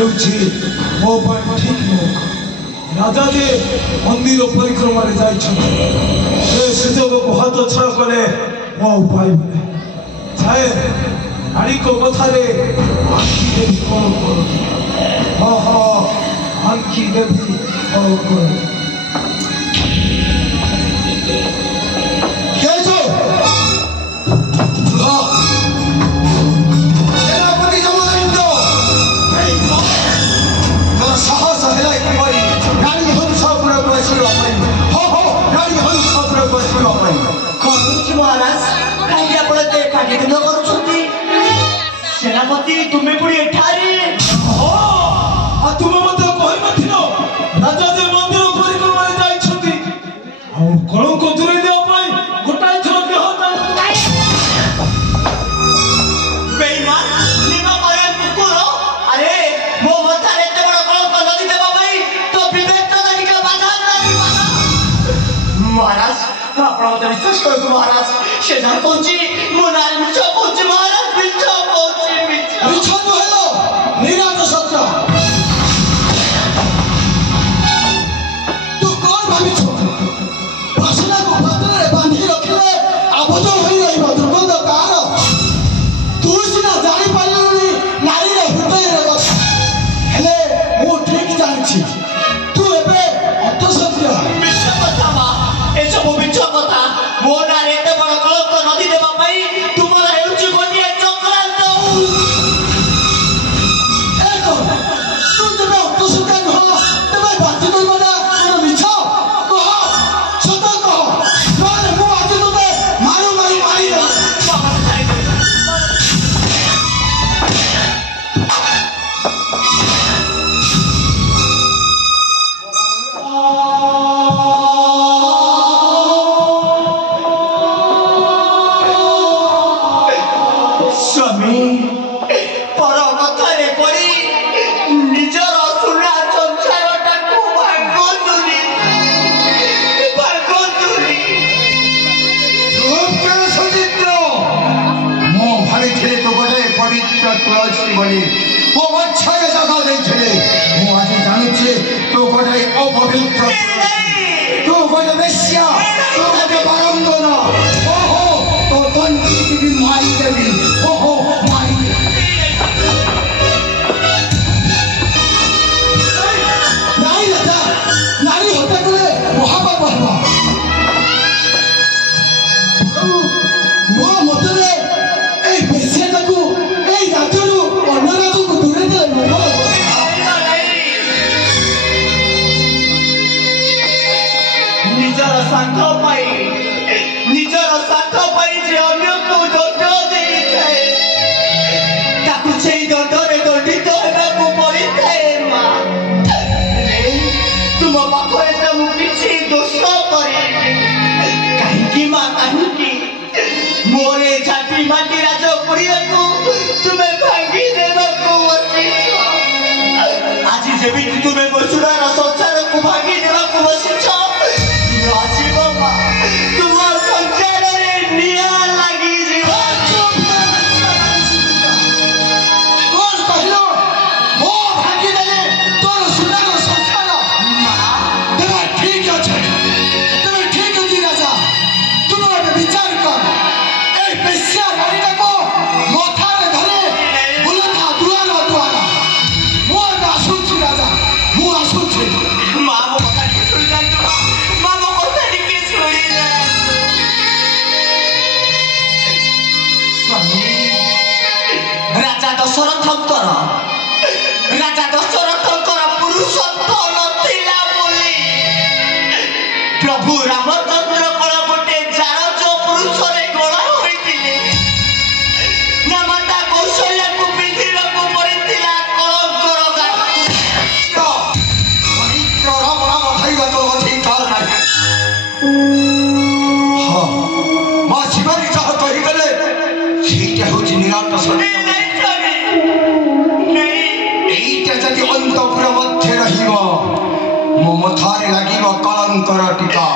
मो ठीक नुह राजा जे मंदिर परिक्रमा सुजोग को हाथ छड़ कले मो उपाय जाए नारी को कथारे आंखी देवी कौन कर हाँ हाँ आंखी देवी कौन कर सेनापति तुम्हें पुड़ी ठारी आ तुम मत कहि नथिलो राजा जे मंदिर परिक्रमा जाई छथि आ कळो को दूरे देव पई गोटाई थरो देह बेईमान निमा करे कुकुरो अरे मो मथारे ते बड़ कळो को नदी देबा भाई तो विवेक तो नहीं के बाधा नहीं बाधा महाराज आपण मत विश्वास करू महाराज से जान पहुंची मो नाल मिछ पहुंची महाराज मिछ मिछ तो हेलो निराट सत्य तू कौन भाभी छो वासना को पात्र रे बांधी रखले आबोज होई रहिबो दुर्गंध कार तू सिना जानि पालनी नारी रे हृदय रे बस हेले मो ठीक जानछि तू एबे अत सत्य मिछ कथा बा ए सब मिछ कथा मो नारी एते बड़ कलंक नदी देबा पई तुमरा हेउछि गोटिए चक्रांत मो मथारे लगी कलंकर टीका